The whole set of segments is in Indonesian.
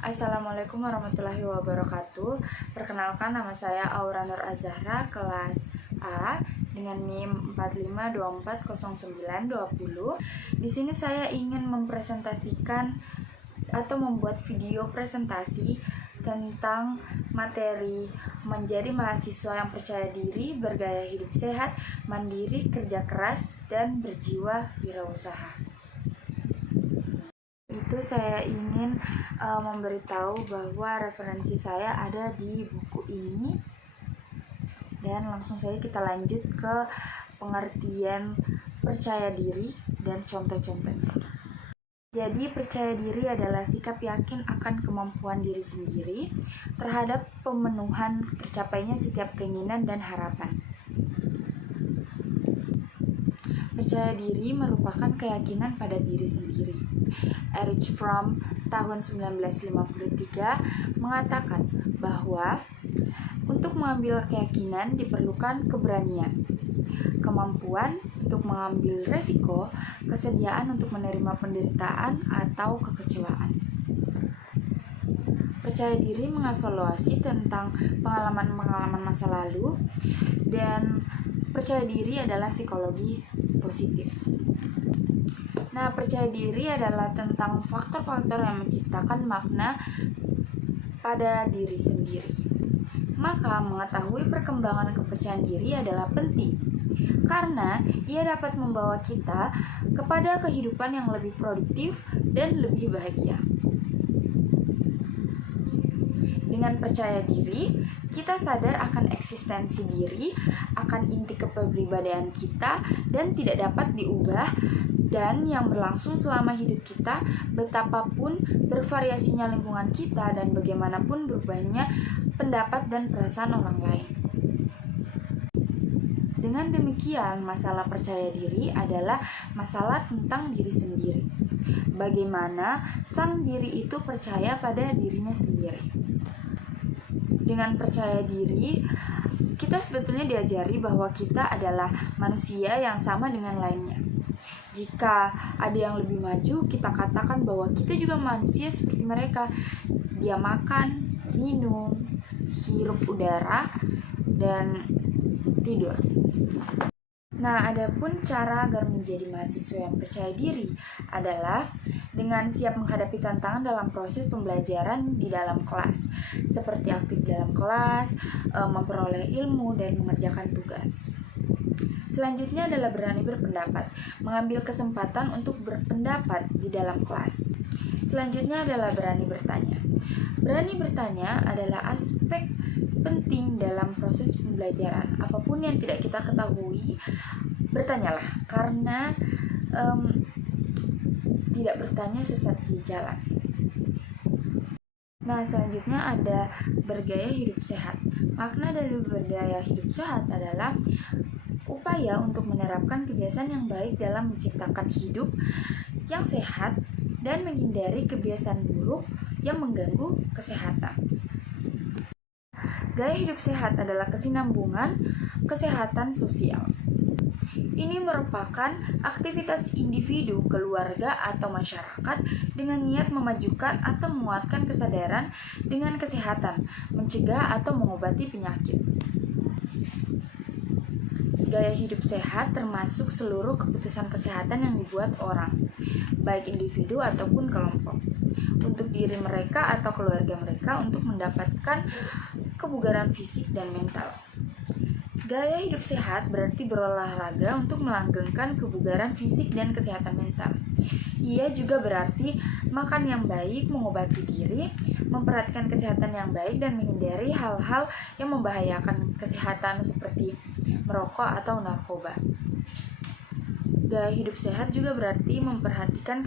Assalamualaikum warahmatullahi wabarakatuh. Perkenalkan, nama saya Aura Nur Azahra, kelas A dengan NIM 45240920. Di sini saya ingin mempresentasikan atau membuat video presentasi tentang materi menjadi mahasiswa yang percaya diri, bergaya hidup sehat, mandiri, kerja keras, dan berjiwa wirausaha. Itu saya ingin memberitahu bahwa referensi saya ada di buku ini, dan langsung saja kita lanjut ke pengertian percaya diri dan contoh-contohnya. Jadi, percaya diri adalah sikap yakin akan kemampuan diri sendiri terhadap pemenuhan tercapainya setiap keinginan dan harapan. Percaya diri merupakan keyakinan pada diri sendiri. Erich Fromm tahun 1953 mengatakan bahwa untuk mengambil keyakinan diperlukan keberanian, kemampuan untuk mengambil resiko, kesediaan untuk menerima penderitaan atau kekecewaan. Percaya diri mengevaluasi tentang pengalaman-pengalaman masa lalu, dan percaya diri adalah psikologi positif. Nah, percaya diri adalah tentang faktor-faktor yang menciptakan makna pada diri sendiri. Maka, mengetahui perkembangan kepercayaan diri adalah penting, karena ia dapat membawa kita kepada kehidupan yang lebih produktif dan lebih bahagia. Dengan percaya diri, kita sadar akan eksistensi diri, akan inti kepribadian kita, dan tidak dapat diubah, dan yang berlangsung selama hidup kita, betapapun bervariasinya lingkungan kita dan bagaimanapun berubahnya pendapat dan perasaan orang lain. Dengan demikian, masalah percaya diri adalah masalah tentang diri sendiri. Bagaimana sang diri itu percaya pada dirinya sendiri. Dengan percaya diri, kita sebetulnya diajari bahwa kita adalah manusia yang sama dengan lainnya. Jika ada yang lebih maju, kita katakan bahwa kita juga manusia seperti mereka. Dia makan, minum, hirup udara, dan tidur. Nah, adapun cara agar menjadi mahasiswa yang percaya diri adalah dengan siap menghadapi tantangan dalam proses pembelajaran di dalam kelas, seperti aktif dalam kelas, memperoleh ilmu, dan mengerjakan tugas. Selanjutnya adalah berani berpendapat, mengambil kesempatan untuk berpendapat di dalam kelas. Selanjutnya adalah berani bertanya. Berani bertanya adalah aspek penting dalam proses pembelajaran. Apapun yang tidak kita ketahui, bertanyalah, karena tidak bertanya sesat di jalan. Nah, selanjutnya ada bergaya hidup sehat. Makna dari bergaya hidup sehat adalah upaya untuk menerapkan kebiasaan yang baik dalam menciptakan hidup yang sehat dan menghindari kebiasaan buruk yang mengganggu kesehatan. Gaya hidup sehat adalah kesinambungan kesehatan sosial. Ini merupakan aktivitas individu, keluarga, atau masyarakat dengan niat memajukan atau menguatkan kesadaran dengan kesehatan, mencegah atau mengobati penyakit. Gaya hidup sehat termasuk seluruh keputusan kesehatan yang dibuat orang, baik individu ataupun kelompok, untuk diri mereka atau keluarga mereka untuk mendapatkan kebugaran fisik dan mental. Gaya hidup sehat berarti berolahraga untuk melanggengkan kebugaran fisik dan kesehatan mental. Ia juga berarti makan yang baik, mengobati diri, memperhatikan kesehatan yang baik, dan menghindari hal-hal yang membahayakan kesehatan seperti merokok atau narkoba. Gaya hidup sehat juga berarti memperhatikan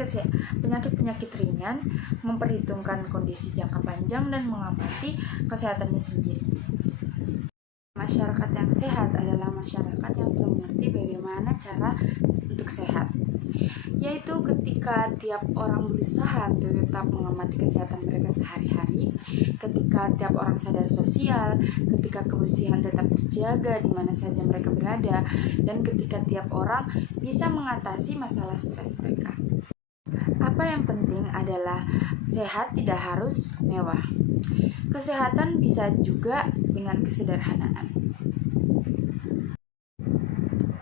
penyakit-penyakit ringan, memperhitungkan kondisi jangka panjang, dan mengamati kesehatannya sendiri. Masyarakat yang sehat adalah masyarakat yang sudah mengerti bagaimana cara untuk sehat, yaitu ketika tiap orang berusaha untuk tetap mengamati kesehatan mereka sehari-hari, ketika tiap orang sadar sosial, ketika kebersihan tetap terjaga di mana saja mereka berada, dan ketika tiap orang bisa mengatasi masalah stres mereka. Apa yang penting adalah sehat tidak harus mewah. Kesehatan bisa juga dengan kesederhanaan.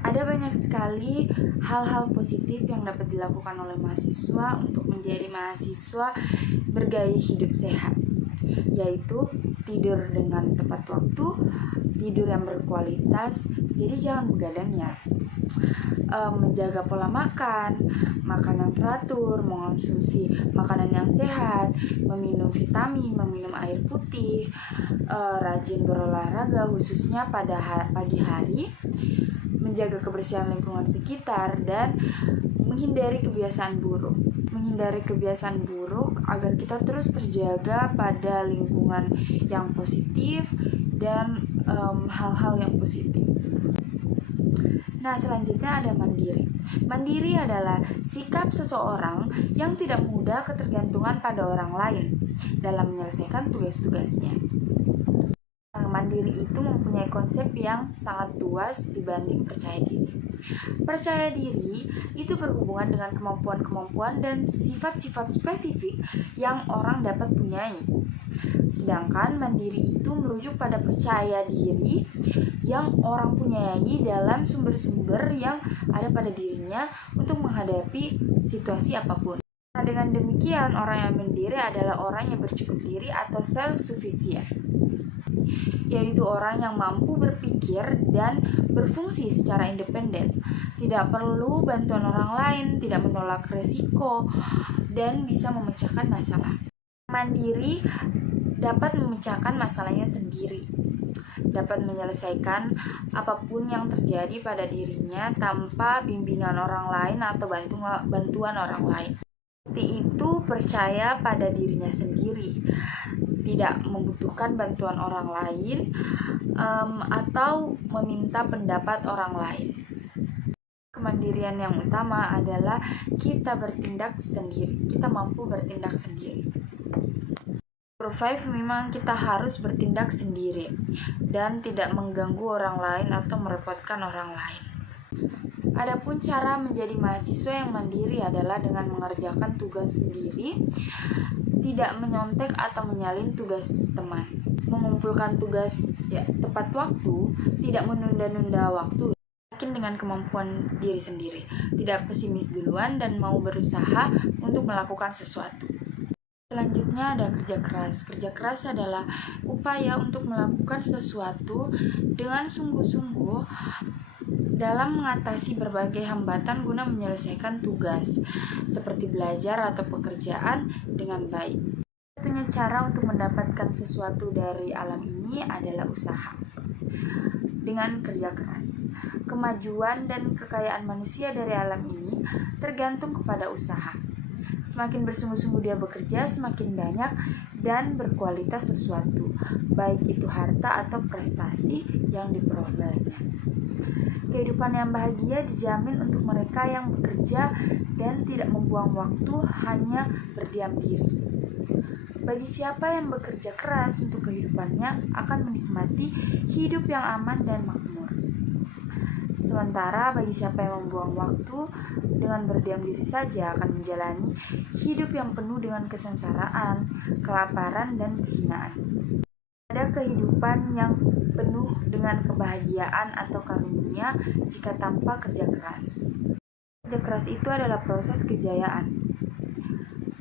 Ada banyak sekali hal-hal positif yang dapat dilakukan oleh mahasiswa untuk menjadi mahasiswa bergaya hidup sehat, yaitu tidur dengan tepat waktu, tidur yang berkualitas, jadi jangan begadang ya. Menjaga pola makan, makanan teratur, mengonsumsi makanan yang sehat, meminum vitamin, meminum air putih, rajin berolahraga khususnya pada pagi hari, menjaga kebersihan lingkungan sekitar, dan menghindari kebiasaan buruk. Menghindari kebiasaan buruk agar kita terus terjaga pada lingkungan yang positif dan hal-hal yang positif. Nah, selanjutnya ada mandiri. Mandiri adalah sikap seseorang yang tidak mudah ketergantungan pada orang lain dalam menyelesaikan tugas-tugasnya. Mandiri itu mempunyai konsep yang sangat luas dibanding percaya diri. Percaya diri itu berhubungan dengan kemampuan-kemampuan dan sifat-sifat spesifik yang orang dapat punyai. Sedangkan mandiri itu merujuk pada percaya diri yang orang punyai dalam sumber-sumber yang ada pada dirinya untuk menghadapi situasi apapun. Nah, dengan demikian, orang yang mandiri adalah orang yang bercukup diri atau self-sufficient, yaitu orang yang mampu berpikir dan berfungsi secara independen, tidak perlu bantuan orang lain, tidak menolak resiko, dan bisa memecahkan masalah. Mandiri dapat memecahkan masalahnya sendiri, dapat menyelesaikan apapun yang terjadi pada dirinya tanpa bimbingan orang lain atau bantuan orang lain. Seperti itu, percaya pada dirinya sendiri, tidak membutuhkan bantuan orang lain atau meminta pendapat orang lain. Kemandirian yang utama adalah kita bertindak sendiri, kita mampu bertindak sendiri. Survive memang kita harus bertindak sendiri dan tidak mengganggu orang lain atau merepotkan orang lain. Adapun cara menjadi mahasiswa yang mandiri adalah dengan mengerjakan tugas sendiri, tidak menyontek atau menyalin tugas teman, mengumpulkan tugas tepat waktu, tidak menunda-nunda waktu, yakin dengan kemampuan diri sendiri, tidak pesimis duluan dan mau berusaha untuk melakukan sesuatu. Selanjutnya ada kerja keras. Kerja keras adalah upaya untuk melakukan sesuatu dengan sungguh-sungguh dalam mengatasi berbagai hambatan guna menyelesaikan tugas, seperti belajar atau pekerjaan dengan baik. Satunya cara untuk mendapatkan sesuatu dari alam ini adalah usaha. Dengan kerja keras, kemajuan dan kekayaan manusia dari alam ini tergantung kepada usaha. Semakin bersungguh-sungguh dia bekerja, semakin banyak dan berkualitas sesuatu, baik itu harta atau prestasi yang diperolehnya. Kehidupan yang bahagia dijamin untuk mereka yang bekerja dan tidak membuang waktu hanya berdiam diri. Bagi siapa yang bekerja keras untuk kehidupannya akan menikmati hidup yang aman dan makmur. Sementara bagi siapa yang membuang waktu dengan berdiam diri saja akan menjalani hidup yang penuh dengan kesengsaraan, kelaparan, dan kehinaan. Ada kehidupan yang penuh dengan kebahagiaan atau karunia jika tanpa kerja keras. Kerja keras itu adalah proses kejayaan.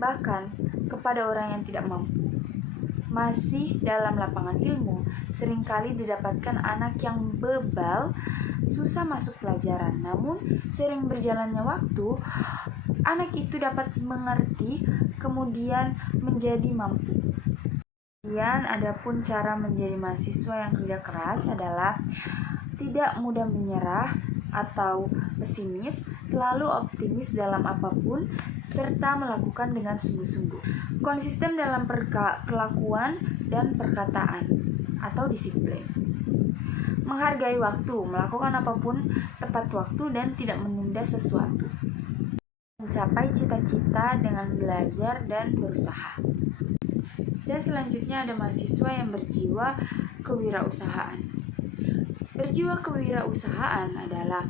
Bahkan kepada orang yang tidak mampu. Masih dalam lapangan ilmu, seringkali didapatkan anak yang bebal, susah masuk pelajaran. Namun, sering berjalannya waktu, anak itu dapat mengerti, kemudian menjadi mampu. Kemudian, adapun cara menjadi mahasiswa yang kerja keras adalah tidak mudah menyerah atau pesimis, selalu optimis dalam apapun, serta melakukan dengan sungguh-sungguh. Konsisten dalam perlakuan dan perkataan atau disiplin. Menghargai waktu, melakukan apapun tepat waktu dan tidak menunda sesuatu. Mencapai cita-cita dengan belajar dan berusaha. Dan selanjutnya ada mahasiswa yang berjiwa kewirausahaan. Berjiwa kewirausahaan adalah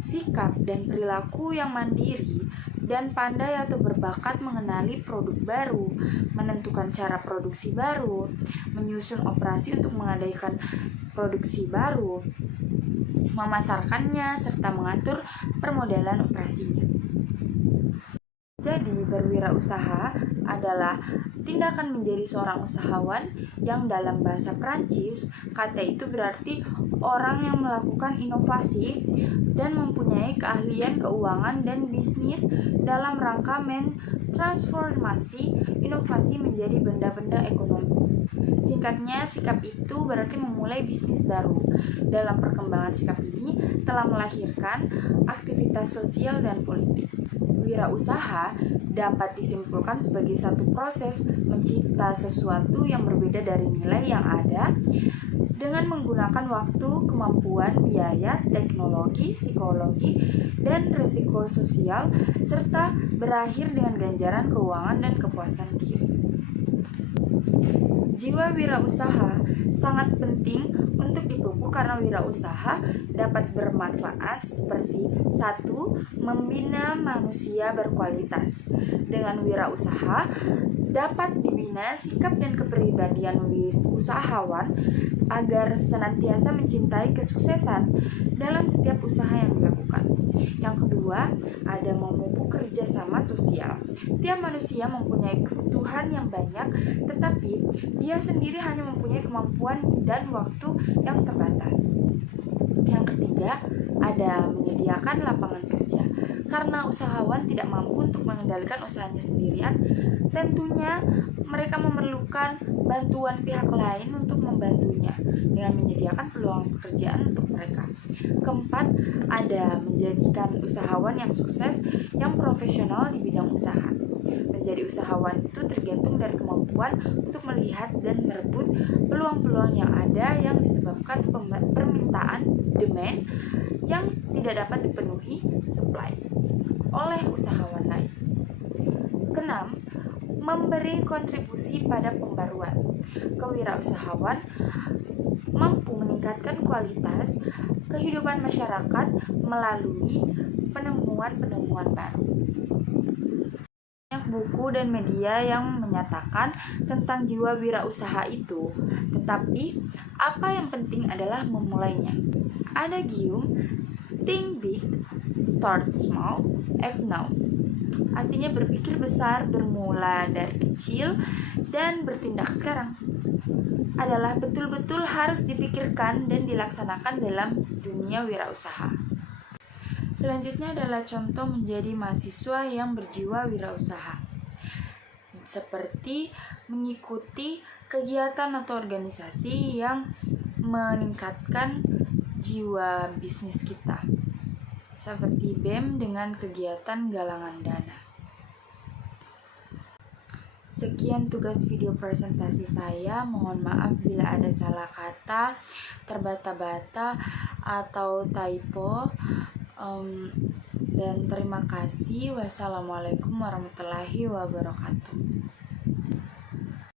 sikap dan perilaku yang mandiri dan pandai atau berbakat mengenali produk baru, menentukan cara produksi baru, menyusun operasi untuk mengadakan produksi baru, memasarkannya, serta mengatur permodalan operasinya. Jadi, berwirausaha adalah tindakan menjadi seorang usahawan yang dalam bahasa Prancis, kata itu berarti orang yang melakukan inovasi dan mempunyai keahlian keuangan dan bisnis dalam rangka mentransformasi inovasi menjadi benda-benda ekonomis. Singkatnya, sikap itu berarti memulai bisnis baru. Dalam perkembangan sikap ini telah melahirkan aktivitas sosial dan politik. Wirausaha dapat disimpulkan sebagai satu proses mencipta sesuatu yang berbeda dari nilai yang ada dengan menggunakan waktu, kemampuan, biaya, teknologi, psikologi, dan risiko sosial, serta berakhir dengan ganjaran keuangan dan kepuasan diri. Jiwa wirausaha sangat penting untuk dipupuk karena wirausaha dapat bermanfaat seperti 1. Membina manusia berkualitas. Dengan wirausaha dapat dibina sikap dan kepribadian usahawan agar senantiasa mencintai kesuksesan dalam setiap usaha yang dilakukan. Yang kedua, ada memupuk kerjasama sosial. Tiap manusia mempunyai kebutuhan yang banyak, tetapi dia sendiri hanya mempunyai kemampuan dan waktu yang terbatas. Yang ketiga, ada menyediakan lapangan kerja. Karena usahawan tidak mampu untuk mengendalikan usahanya sendirian, tentunya mereka memerlukan bantuan pihak lain untuk membantunya dengan menyediakan peluang pekerjaan untuk mereka. Keempat, ada menjadikan usahawan yang sukses, yang profesional di bidang usaha. Menjadi usahawan itu tergantung dari kemampuan untuk melihat dan merebut peluang-peluang yang ada yang disebabkan permintaan demand yang tidak dapat dipenuhi supply oleh usahawan lain. Keenam, memberi kontribusi pada pembaruan. Kewirausahawan mampu meningkatkan kualitas kehidupan masyarakat melalui penemuan-penemuan baru. Banyak buku dan media yang menyatakan tentang jiwa wirausaha itu, tetapi apa yang penting adalah memulainya. Ada gium, think big, start small, act now. Artinya berpikir besar, bermula dari kecil, dan bertindak sekarang. Adalah betul-betul harus dipikirkan dan dilaksanakan dalam dunia wirausaha. Selanjutnya adalah contoh menjadi mahasiswa yang berjiwa wirausaha. Seperti mengikuti kegiatan atau organisasi yang meningkatkan jiwa bisnis kita. Seperti BEM dengan kegiatan galangan dana. Sekian tugas video presentasi saya. Mohon maaf bila ada salah kata, terbata-bata, atau typo. Dan terima kasih. Wassalamualaikum warahmatullahi wabarakatuh.